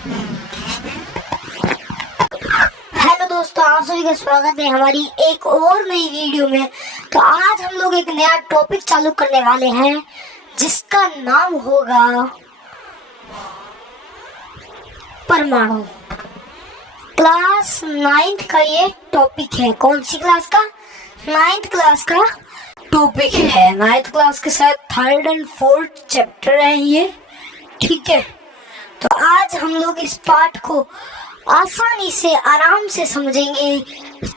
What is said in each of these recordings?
Hello दोस्तों, आप सभी का स्वागत है हमारी एक और नई वीडियो में। तो आज हम लोग एक नया टॉपिक चालू करने वाले हैं जिसका नाम होगा परमाणु। क्लास 9th का ये टॉपिक है। कौन सी क्लास का? 9th क्लास का टॉपिक है। 9th क्लास के साथ 3rd और 4th चैप्टर है ये, ठीक है। तो आज हम लोग इस पाठ को आसानी से आराम से समझेंगे,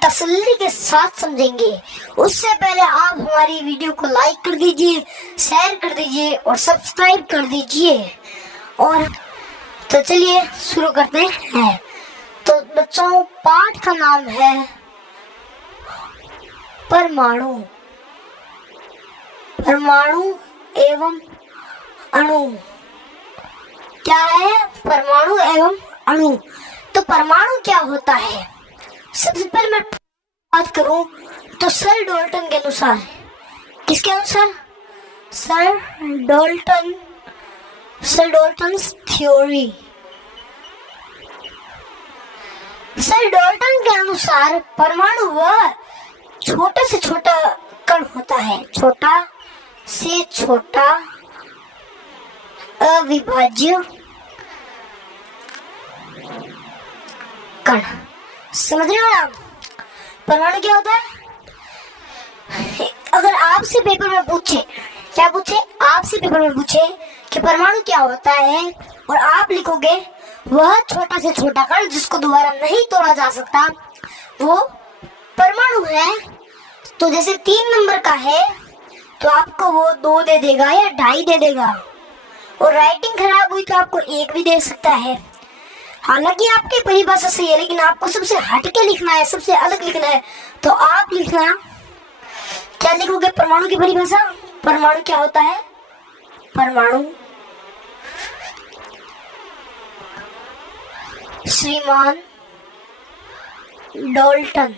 तसल्ली के साथ समझेंगे। उससे पहले आप हमारी वीडियो को लाइक कर दीजिए, शेयर कर दीजिए और सब्सक्राइब कर दीजिए। और तो चलिए शुरू करते हैं। तो बच्चों, पाठ का नाम है परमाणु। परमाणु एवं अणु। क्या है? परमाणु एवं अणु। तो परमाणु क्या होता है? सबसे पहले मैं बात करूं तो सर डाल्टन के अनुसार, किसके अनुसार? Sir Dalton's theory. Sir Dalton के अनुसार परमाणु वह छोटा से छोटा कण होता है, छोटा से छोटा अविभाज्य कण। समझ रहे हो आप? परमाणु क्या होता है? अगर आपसे पेपर में पूछे, क्या पूछे? आपसे पेपर में पूछे कि परमाणु क्या होता है और आप लिखोगे वह छोटा से छोटा कण जिसको दोबारा नहीं तोड़ा जा सकता, वो परमाणु है। तो जैसे 3 नंबर का है तो आपको वो 2 दे देगा या 2.5 दे देगा। और राइटिंग खराब हुई तो आपको 1 भी दे सकता है। हालांकि आपकी परिभाषा सही है, लेकिन आपको सबसे हटके लिखना है, सबसे अलग लिखना है। तो आप लिखना, क्या लिखोगे? परमाणु की परिभाषा। परमाणु क्या होता है? परमाणु श्रीमान डाल्टन,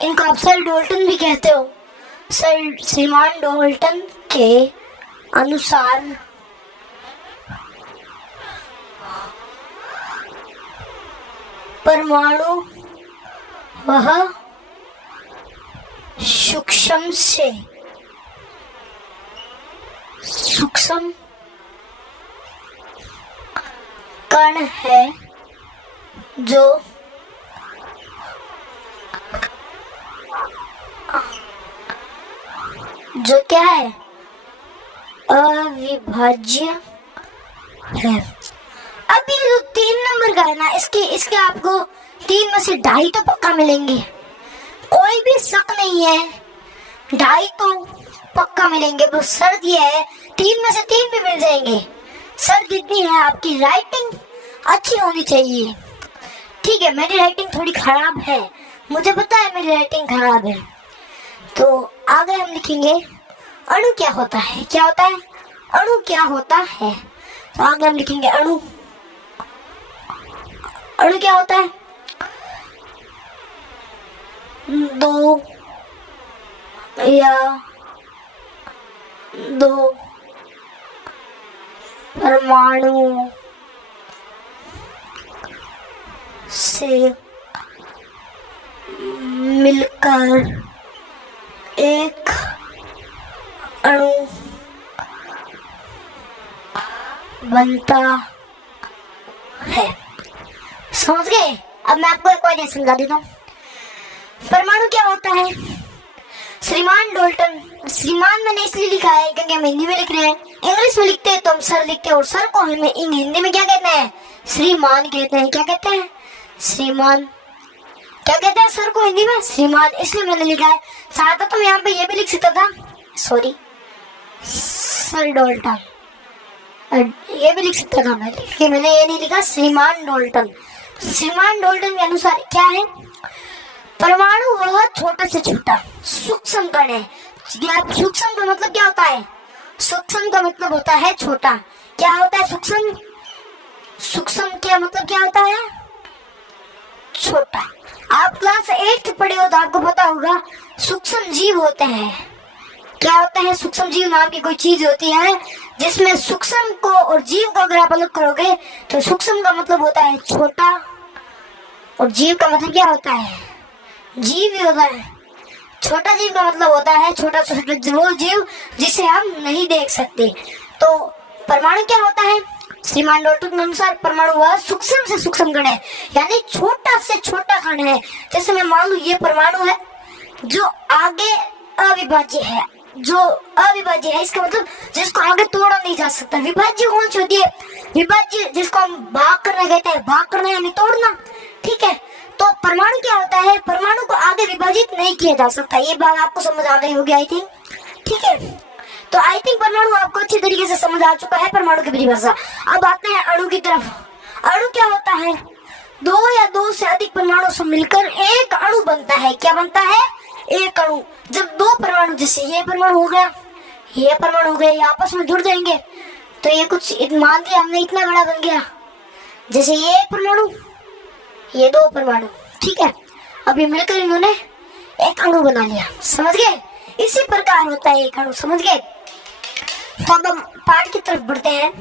इनको आप सर डाल्टन भी कहते हो। श्रीमान डाल्टन के अनुसार परमाणु वह सूक्ष्म से सूक्ष्म कण है जो क्या है? अविभाज्य है। अब ये जो 3 नंबर का है ना, इसके आपको 3 में से 2.5 तो पक्का मिलेंगे, कोई भी शक नहीं है। 2.5 तो पक्का मिलेंगे। बस शर्त ये है 3 में से 3 भी मिल जाएंगे। शर्त इतनी है, आपकी राइटिंग अच्छी होनी चाहिए, ठीक है। मेरी राइटिंग थोड़ी खराब है, मुझे पता है मेरी राइटिंग खराब है। तो आगे हम लिखेंगे अणु क्या होता है। क्या होता है? अणु क्या होता है? तो आगे हम लिखेंगे अणु। अणु क्या होता है? 2 परमाणु से मिलकर एक अणु बनता है। समझ गए? अब मैं आपको एक और समझा देता हूँ। परमाणु क्या होता है? श्रीमान डाल्टन, श्रीमान मैंने इसलिए लिखा है क्योंकि हम हिंदी में लिख रहे हैं। इंग्लिश में लिखते हैं तो हम सर लिखते हैं, और सर को हमें हिंदी में क्या कहते हैं? श्रीमान कहते हैं। क्या कहते हैं? श्रीमान। क्या कहते हैं सर को हिंदी में? श्रीमान। इसलिए मैंने लिखा है। चाहता तो मैं यहाँ पे ये भी लिख सकता था, सॉरी, सर डाल्टन, ये भी लिख सकता था मैं, लेकिन मैंने ये नहीं लिखा, श्रीमान डाल्टन। श्रीमान डाल्टन के अनुसार क्या है? परमाणु वह छोटा से छोटा सूक्ष्म कण है। सूक्ष्म का मतलब क्या होता है? सूक्ष्म का मतलब होता है छोटा। क्या होता है सूक्ष्म? सूक्ष्म क्या मतलब क्या होता है? छोटा। आप क्लास 8 पढ़े हो तो आपको पता होगा सूक्ष्म जीव होते हैं, क्या होता है, सूक्ष्म जीव नाम की कोई चीज होती है जिसमें सूक्ष्म को और जीव को अगर आप अलग करोगे तो सूक्ष्म का मतलब होता है छोटा और जीव का मतलब क्या होता है, जीव ही होता है। छोटा जीव का मतलब होता है छोटा छोटा वो जीव जिसे हम नहीं देख सकते। तो परमाणु क्या होता है, श्रीमान डॉल्टन के अनुसार परमाणु वह सूक्ष्म से सूक्ष्म कण है, यानी छोटा से छोटा कण है। जैसे मैं मान लू ये परमाणु है जो आगे अविभाज्य है, जो अविभाज्य है इसका मतलब जिसको आगे तोड़ा नहीं जा सकता। विभाज्य कौन सी होती है, विभाज्य जिसको हम भाग करना कहते हैं, भाग करना यानी तोड़ना, ठीक है। तो परमाणु क्या होता है, परमाणु को आगे विभाजित नहीं किया जा सकता। ये बात आपको समझ आ गई होगी आई थिंक, ठीक है। तो आई थिंक परमाणु आपको अच्छी तरीके से समझ आ चुका है परमाणु की परिभाषा। अब आते हैं अणु की तरफ। अणु क्या होता है, दो या दो से अधिक परमाणु से मिलकर एक अणु बनता है। क्या बनता है, एक अणु। जब दो परमाणु, जैसे ये परमाणु हो गया, ये परमाणु हो गया, ये आपस में जुड़ जाएंगे तो ये कुछ मान लिया हमने इतना बड़ा बन गया, जैसे ये एक परमाणु ये दो परमाणु, ठीक है। अब ये मिलकर इन्होंने एक अणु बना लिया, समझ गए। इसी प्रकार होता है एक अणु, समझ गए। तो अब हम पाठ की तरफ बढ़ते हैं।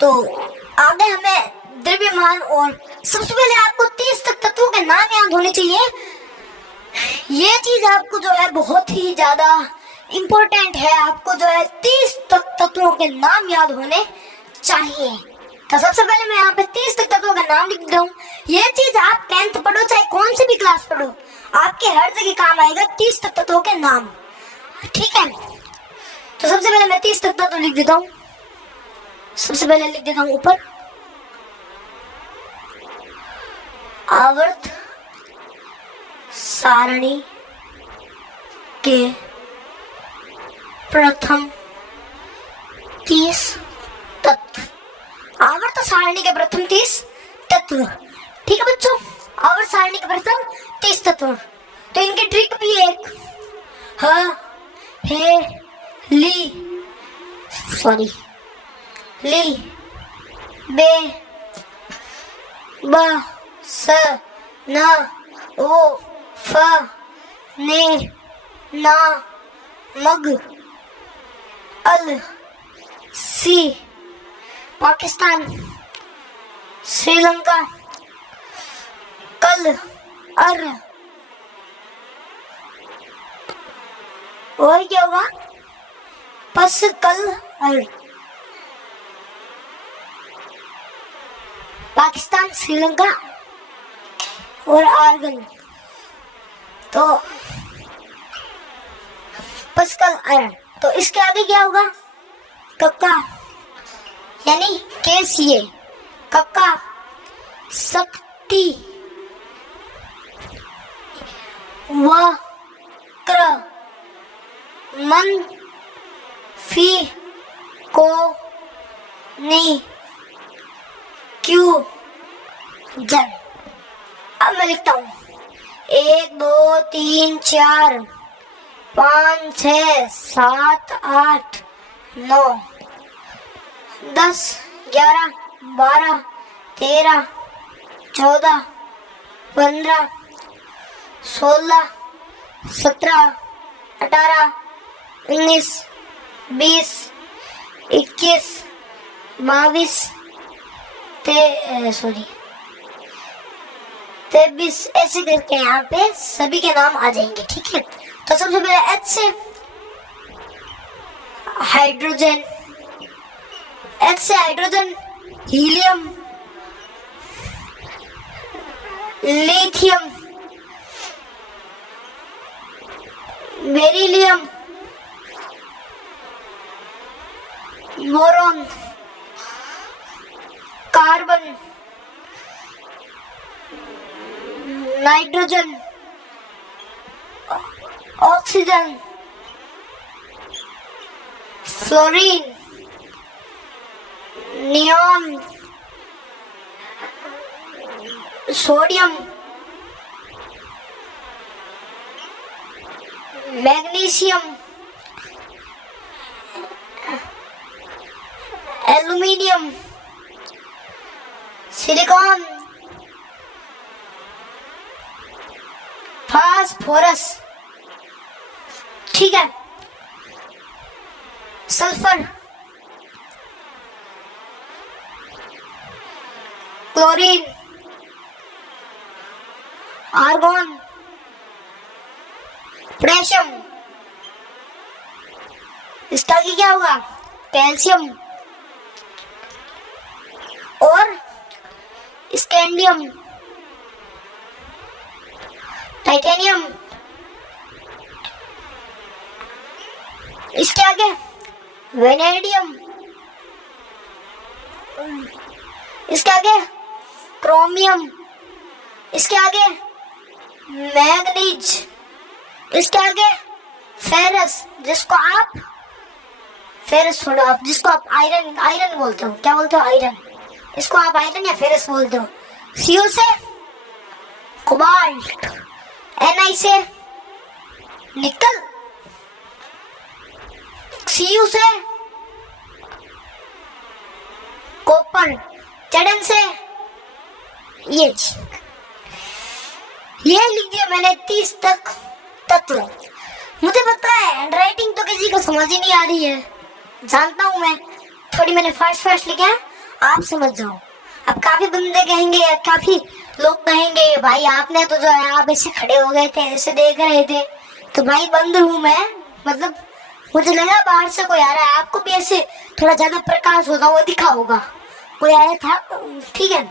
तो आगे हमें द्रव्यमान और सबसे पहले आपको 30 तक तत्वों के नाम याद होने चाहिए। ये चीज आपको जो है बहुत ही ज्यादा इंपॉर्टेंट है, आपको जो है 30 तक तत्वों के नाम याद होने चाहिए। तो सबसे पहले मैं यहाँ पे 30 तक तत्वों का नाम लिख देता हूँ। ये चीज आप 10th पढ़ो चाहे कौन सी भी क्लास पढ़ो, आपके हर जगह काम आएगा 30 तक तत्वों के नाम, ठीक है। तो सबसे पहले मैं 30 तक तत्व लिख देता हूँ। सबसे पहले लिख देता हूँ ऊपर आवर्त सारणी के प्रथम 30 तत्व। आवर्त सारणी के प्रथम 30 तत्व, ठीक है बच्चों। आवर्त सारणी के प्रथम 30 तत्व। तो इनकी ट्रिक भी एक हे ली बे ब स न ओ फ ने ना मग अल सी पाकिस्तान श्रीलंका कल अर। और क्या होगा, पस कल अर। पाकिस्तान श्रीलंका और आर्गन। तो पस्कल अर। तो इसके आगे क्या होगा, कक्का यानी केसीए, कक्का शक्ति वक्र मन फी को नी क्यू जन। अब मैं लिखता हूँ 1 2 3 4 5 6 7 8 9 10 11 12 13 14 15 16 17 18 19 20 21 22 23 ऐसे करके यहाँ पे सभी के नाम आ जाएंगे, ठीक है। तो सबसे पहले H से हाइड्रोजन, H से hydrogen, helium, lithium, beryllium, boron, carbon, nitrogen, oxygen, fluorine, neon, sodium, magnesium, aluminium, silicon, phosphorus, ठीक है। सल्फर, क्लोरीन, आर्गोन, पोटेशियम, इसका आगे क्या होगा? कैल्शियम और स्कैंडियम, टाइटेनियम, इसके आगे वेनेडियम, इसके आगे क्रोमियम, इसके आगे मैग्नीज, इसके आगे फेरस, जिसको आप फेरस छोड़ो, आप जिसको आप आयरन आयरन बोलते हो, क्या बोलते हो? आयरन। इसको आप आयरन या फेरस बोलते हो। सीयू से कोबाल्ट, एनआई से निकल, सीयू से कॉपर, जड़न से ये लिख दिया मैंने 30 तक तत्व। मुझे पता है हैंडराइटिंग तो किसी को समझ ही नहीं आ रही है, जानता हूं मैं, थोड़ी मैंने फास्ट लिखा है, आप समझ जाओ। अब काफी बंदे कहेंगे, काफी लोग कहेंगे भाई आपने तो जो है आप ऐसे खड़े हो गए थे, ऐसे देख रहे थे, तो भाई बंद हूं मैं, मतलब मुझे लगा बाहर से कोई आ रहा है, आपको भी ऐसे थोड़ा ज्यादा प्रकाश होगा वो दिखा होगा, कोई आया था, ठीक है।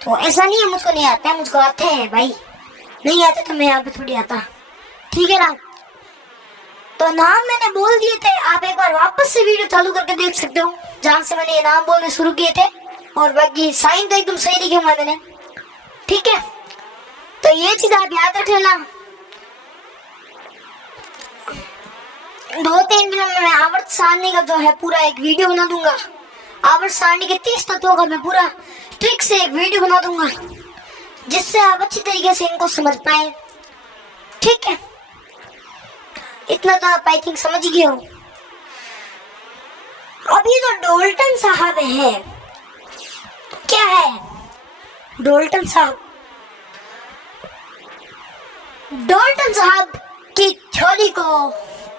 तो ऐसा नहीं है मुझको नहीं आता है, मुझको आते हैं भाई, नहीं आते तो मैं यहाँ पे थोड़ी आता, ठीक है ना। तो नाम मैंने बोल दिए थे, आप एक बार वापस से वीडियो चालू करके देख सकते हो जहां से मैंने ये नाम बोलने शुरू किए थे, और बाकी साइन तो एकदम सही लिखे हुआ मैंने, ठीक है। तो ये चीज आप याद रख लेना। 2-3 दिनों में मैं आवर्त सारणी का जो है पूरा एक वीडियो बना दूंगा, आवर्त सारणी के 30 तत्वों का मैं पूरा ट्रिक से एक वीडियो बना दूंगा, जिससे आप अच्छी तरीके से इनको समझ पाए, ठीक है। इतना तो आप आई थिंक समझ गए हो। अब ये जो डोल्टन साहब है, क्या है डोल्टन साहब? डोल्टन साहब की थ्योरी को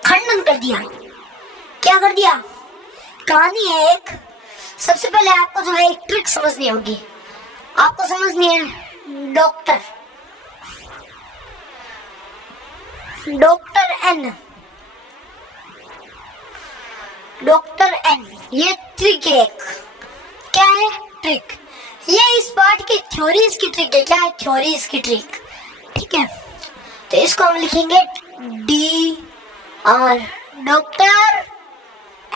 खंडन कर दिया। क्या कर दिया? कहानी है एक, सबसे पहले आपको जो है एक ट्रिक समझनी होगी, आपको समझनी है डॉक्टर एन, ये ट्रिक है एक। क्या है ट्रिक? ये इस पार्ट की थ्योरीज की ट्रिक है। क्या है थ्योरीज की ट्रिक? ठीक है, तो इसको हम लिखेंगे DR, डॉक्टर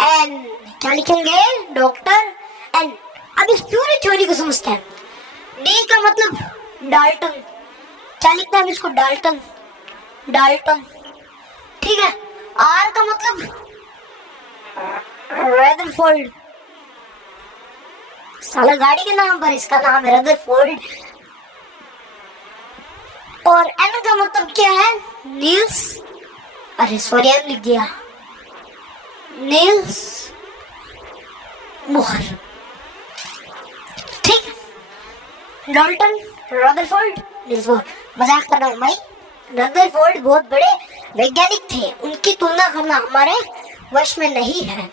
एन। क्या लिखेंगे? Doctor N. अब इस पूरी थ्योरी को समझते हैं। डी का मतलब डाल्टन, क्या लिखते हैं हम इसको? डाल्टन, ठीक है। आर का मतलब रदरफोर्ड, साला गाड़ी के नाम पर इसका नाम है रदरफोर्ड। और एन का मतलब क्या है? नील्स, अरे सॉरी एम लिख दिया, नील्स बोहर, ठीक। Dalton, Rutherford, Niels Bohr. मजाक कर रहा हूँ भाई, रदरफोर्ड बहुत बड़े वैज्ञानिक थे, उनकी तुलना करना हमारे वश में नहीं है।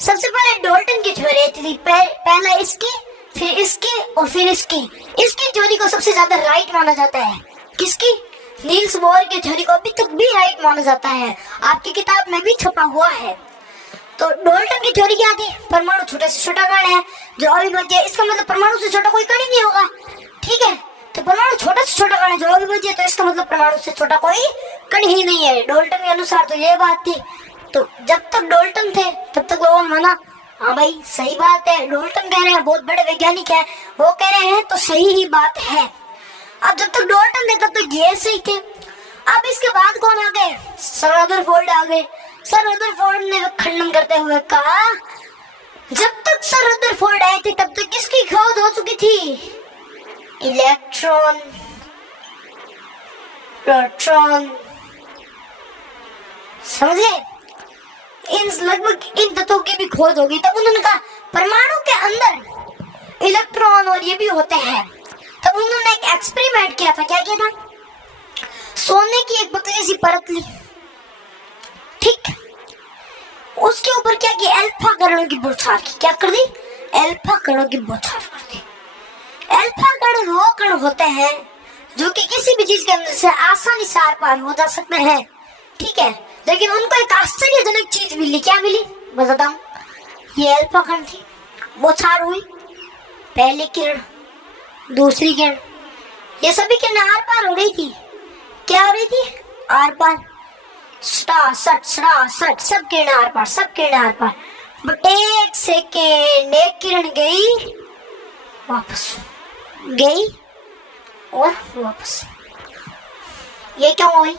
सबसे पहले डाल्टन की थ्योरी थी, पहला इसकी, फिर इसकी और फिर इसकी थ्योरी को सबसे ज्यादा राइट माना जाता है। किसकी? नील्स बोहर की थ्योरी को अभी तक भी राइट माना जाता है, आपकी किताब में भी छपा हुआ है। तो डाल्टन की थ्योरी क्या थी? परमाणु छोटे से छोटा कण है जो अविभाज्य है, इसका मतलब परमाणु से छोटा कोई कण ही नहीं होगा, ठीक है। तो परमाणु छोटे से छोटा कण है जो अविभाज्य है, तो इसका मतलब परमाणु से छोटा कोई कण ही नहीं है। डाल्टन के अनुसार तो ये बात थी। तो जब तक डाल्टन थे तब तक लोगों ने माना हाँ भाई सही बात है, डाल्टन कह रहे हैं, बहुत बड़े वैज्ञानिक है, वो कह रहे हैं तो सही ही बात है। अब जब तक डाल्टन थे तब तक ये सही थे। अब इसके बाद कौन आ गए? सर रदरफोर्ड आ गए। सर रदरफोर्ड ने खंडन करते हुए कहा जब तक सर रदरफोर्ड आए थे तब तक किसकी खोज हो चुकी थी? इलेक्ट्रॉन, प्रोटॉन, समझे? लगभग इन तत्वों की भी खोज होगी। तब उन्होंने कहा परमाणु के अंदर इलेक्ट्रॉन और ये भी होते हैं। तब उन्होंने एक एक्सपेरिमेंट किया था। क्या किया था? सोने की एक पतली सी परत ली, ठीक। उसके ऊपर क्या किया, अल्फा कणों की बौछार की, क्या कर दी, अल्फा कणों की बौछार कर दी। अल्फा कण वो कण होते हैं जो कि किसी भी चीज के अंदर से आसानी से आर पार हो जा सकते हैं, ठीक है। लेकिन उनको एक आश्चर्यजनक चीज मिली, क्या मिली बताता हूँ। ये अल्फा कण थी, बौछार हुई, पहली किरण, दूसरी किरण, ये सभी किरणें आर पार हो रही थी। क्या हो रही थी, आर पार, सटा सट सब किरणें आर पार, सब किरणें आर पार। बट एक सेकेंड, एक किरण गई, वापस गई और वापस। ये क्यों हुई,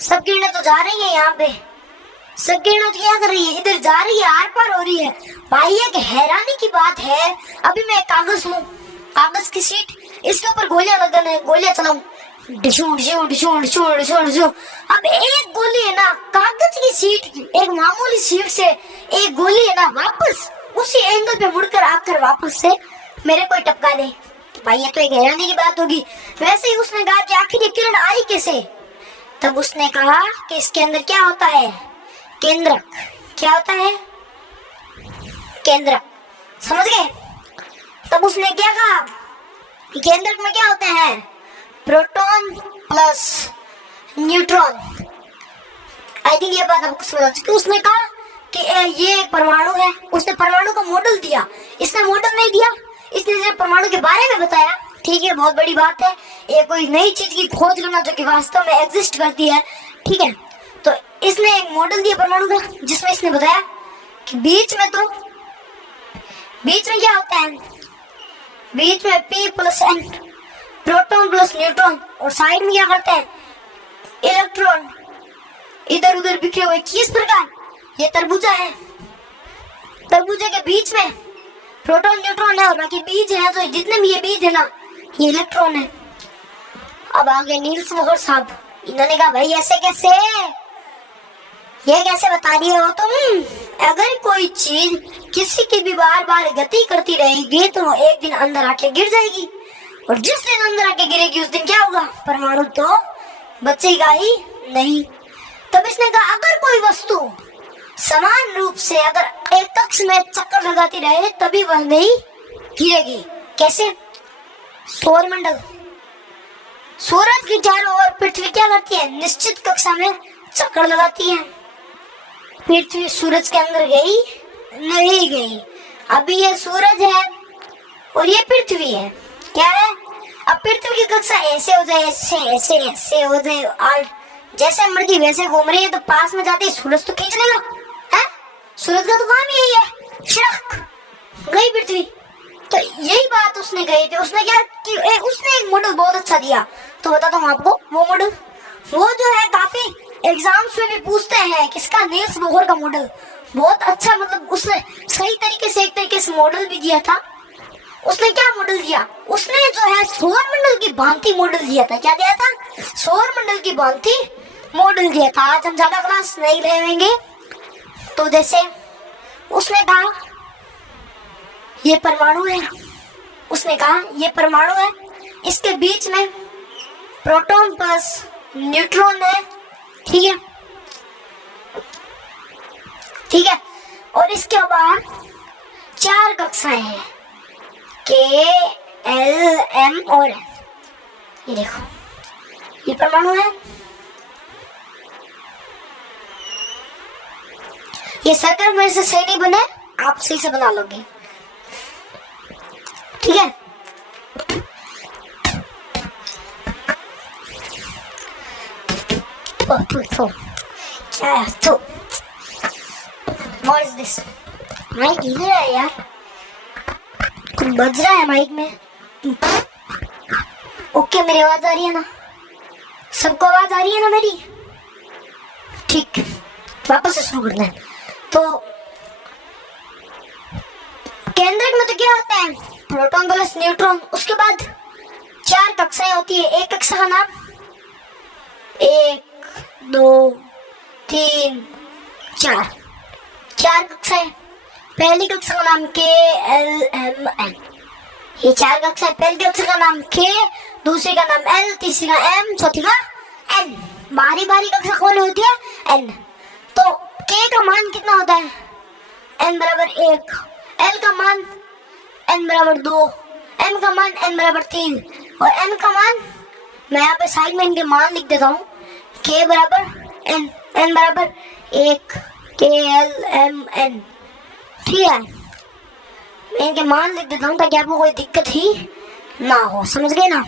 सब किरणें तो जा रही है यहाँ पे, सब किरणें तो क्या कर रही है, इधर जा रही है, आर पार हो रही है। भाई एक हैरानी की बात है, अभी मैं कागज लूं, कागज की शीट, इसके ऊपर गोलियां लगाने, गोलियां चलाऊं, डिशू डिशू डिशू डिशू डिशू डिशू। अब एक गोली है ना कागज की शीट की, एक मामूली शीट से एक गोली है ना वापस उसी एंगल पे मुड़कर आकर वापस से मेरे को टपका दे। भाई ये तो एक हैरानी की बात होगी। वैसे ही उसने कहा कि आखिर ये किरण आई कैसे, तब उसने कहा कि इसके अंदर क्या होता है, केंद्रक। क्या होता है, केंद्रक, समझ गए। तब उसने क्या कहा, केंद्रक में क्या होते हैं, proton plus neutron. I think ये बात आपको समझ चुकी। उसने कहा कि ये परमाणु है, उसने परमाणु का मॉडल दिया, इसने मॉडल नहीं दिया, इसने सिर्फ परमाणु के बारे में बताया, ठीक है, बहुत बड़ी बात है। ये कोई नई चीज की खोज करना जो कि वास्तव में एग्जिस्ट करती है, ठीक है। तो इसने एक मॉडल दिया परमाणु का, जिसमें इसने बताया कि बीच में क्या होता है, बीच में P plus N, proton plus neutron, और साइड में क्या करते हैं, इलेक्ट्रॉन इधर उधर बिखरे हुए। किस प्रकार, ये तरबूजा है, तरबूजे के बीच में प्रोटॉन न्यूट्रॉन है और बाकी बीज है, तो जितने भी ये बीज है ना ये इलेक्ट्रॉन है। अब आगे नील्स बोहर साहब, इन्होंने कहा भाई ऐसे कैसे, ये कैसे बता रही हो तुम, अगर कोई चीज किसी की भी बार बार गति करती रहेगी तो वो एक दिन अंदर आके गिर जाएगी, और जिस दिन अंदर आके गिरेगी उस दिन क्या होगा, परमाणु तो बचेगा ही नहीं। तब इसने कहा अगर कोई वस्तु समान रूप से अगर एक कक्ष में चक्कर लगाती रहे तभी वह नहीं गिरेगी। कैसे, सौरमंडल, सूरज की चारों ओर पृथ्वी क्या करती है, निश्चित कक्षा में चक्कर लगाती है। पृथ्वी सूरज के अंदर गई नहीं गई, अभी ये सूरज है और ये पृथ्वी है, क्या है। अब पृथ्वी की कक्षा ऐसे हो जाए, ऐसे ऐसे ऐसे हो जाए, और जैसे मर्जी वैसे घूम रही है, तो पास में जाते ही सूरज तो खींच लेगा, है, सूरज का तो काम यही है, शिरक गई पृथ्वी। तो यही बात उसने कही थी। उसने क्या कि उसने एक मॉडल बहुत अच्छा दिया, तो बताता हूँ आपको वो मॉडल, वो जो है काफी एग्जाम्स में भी पूछते हैं, किसका, नील्स बोहर का मॉडल, बहुत अच्छा, मतलब उसने सही तरीके से एक तरीके से मॉडल भी दिया था। उसने क्या मॉडल दिया, उसने जो है सौरमंडल की भांति मॉडल दिया था। क्या दिया था, सौरमंडल की भांति मॉडल दिया था। आज हम ज्यादा क्लास नहीं लेंगे, तो जैसे उसने कहा ये परमाणु है, उसने कहा ये परमाणु है, इसके बीच में प्रोटॉन प्लस न्यूट्रॉन है, ठीक है, ठीक है, और इसके बाद 4 कक्षाएं हैं, K, L, M और N। ये देखो ये परमाणु है, ये सर्कल मेरे से सही नहीं बने, आप सही से बना लोगे, ठीक है। क्या है तो What is this? माइक इधर है यार, कुछ बज रहा है माइक में। ओके, मेरी आवाज आ रही है ना, सबको आवाज आ रही है ना मेरी, ठीक, वापस से शुरू करना है। तो केंद्रक में तो क्या होता है, प्रोटॉन प्लस न्यूट्रॉन, उसके बाद 4 कक्षाएं होती है। एक कक्षा का नाम 1, 2, 3, 4 कक्षाएं। पहली कक्षा का नाम K, L, M, N, ये 4 कक्षाएं। पहली कक्षा का नाम K, दूसरी का नाम L, तीसरी का M, चौथी का N। बारी बारी कक्षा कौन होती है, N। तो k का मान कितना होता है, n बराबर 1, l का मान n बराबर 2, m का मान n बराबर 3 और n का मान, मैं यहाँ पे साइड में इनके मान लिख देता हूँ, k बराबर n, n बराबर 1, k l m n। ठीक है, मैं इनके मान लिख देता हूँ ताकि आपको कोई दिक्कत ही ना हो, समझ गए ना।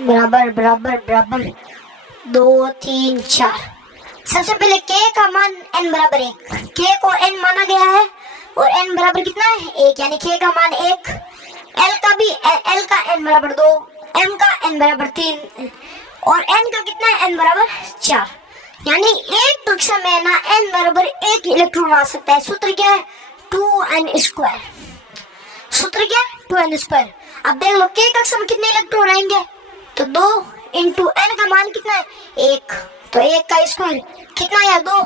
बराबर बराबर बराबर 2 3 4। सबसे पहले k का मान n बराबर 1, k को n माना गया है और n बराबर कितना है 1, यानी k का मान 1, l का भी, l का n बराबर 2, m का n बराबर 3 और n का कितना है n बराबर 4, यानी एक कक्षा में ना n बराबर 1 इलेक्ट्रॉन आ सकता है। सूत्र क्या है 2n², सूत्र क्या है 2n²। अब देख लो k कक्षा में कितने इलेक्ट्रॉन आएंगे, तो 2 इंटू n का मान कितना है 1, तो 1 का स्क्वायर कितना है 2,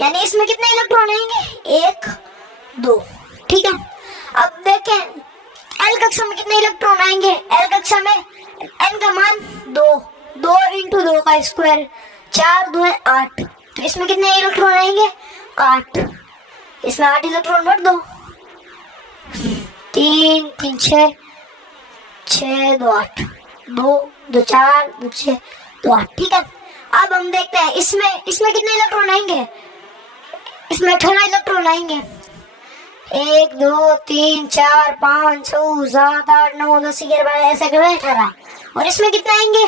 यानी इसमें कितने इलेक्ट्रॉन आएंगे 1 2। ठीक है, अब देखें l कक्षा में कितने इलेक्ट्रॉन आएंगे, l कक्षा में n का मान 2, 2 इंटू 2 का स्क्वायर 4 2 8, तो इसमें कितने इलेक्ट्रॉन आएंगे 8, इसमें 8 इलेक्ट्रॉन भर दो, 3 3 6 6 2 8, 2 2 4 2 6 2 8। ठीक है, अब हम देखते हैं इसमें कितने इलेक्ट्रॉन आएंगे, इसमें 18 इलेक्ट्रॉन आएंगे, 1 2 3 4 5 6 7 8 9 10 11 12 ऐसे करके 18, और इसमें कितना आएंगे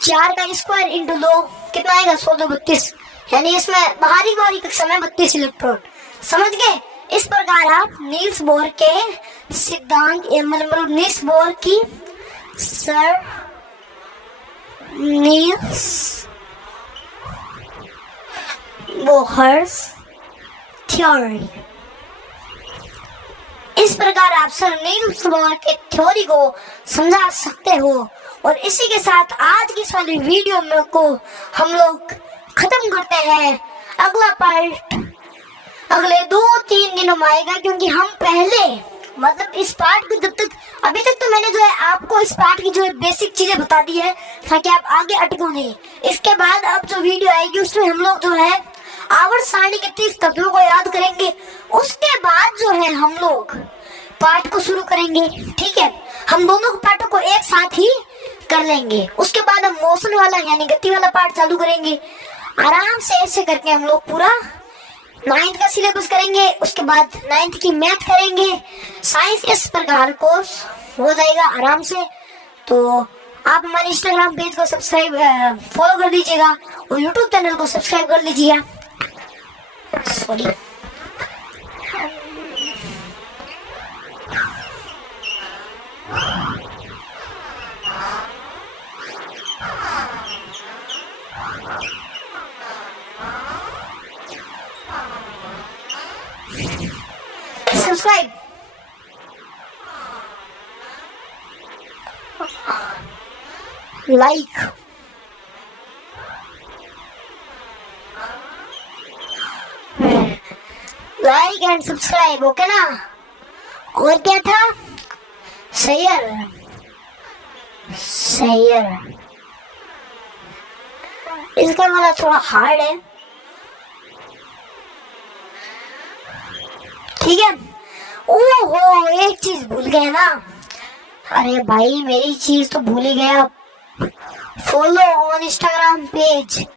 4 का स्क्वायर इंटू 2 कितना आएगा 16 32, यानी इसमें बाहरी कक्षा में 32 इलेक्ट्रॉन। समझ गए। इस प्रकार आप नील्स बोर के सिद्धांत, मतलब नील्स बोर की सर नील्स बोहर्स थ्योरी, इस प्रकार आप सर नील्स बोर के थ्योरी को समझा सकते हो। और इसी के साथ आज की इस वाली वीडियो में को हम लोग खत्म करते हैं। अगला पार्ट अगले 2-3 दिनों में आएगा, क्योंकि हम पहले मतलब इस पार्ट को जब तक अभी तक तो मैंने जो है आपको इस पार्ट की जो है बेसिक चीजें बता दी है ताकि आप आगे अटको नहीं। इसके बाद अब जो वीडियो आएगी उसमें हम लोग जो है आवर्त सारणी के 30 तत्वों को याद करेंगे। उसके बाद जो है हम लोग पार्ट को शुरू करेंगे। ठीक है, हम दोनों पार्टों को एक साथ ही कर लेंगे। उसके बाद हम मोशन वाला यानी गति वाला पार्ट चालू करेंगे। आराम से ऐसे करके हम लोग पूरा 9th का सिलेबस करेंगे। उसके बाद 9th की मैथ करेंगे। साइंस इस प्रकार कोर्स हो जाएगा आराम से। तो आप हमारे इंस्टाग्राम पेज को सब्सक्राइब फॉलो कर दीजिएगा और यूट्यूब चैनल को सब्सक्राइब कर लीजिएगा। Sorry, subscribe, like, and subscribe, okay ना। और क्या था, शेयर, इसका वाला थोड़ा हार्ड है। ठीक है। ओहो, एक चीज भूल गए ना। अरे भाई, मेरी चीज तो भूल ही गया। Follow on Instagram page.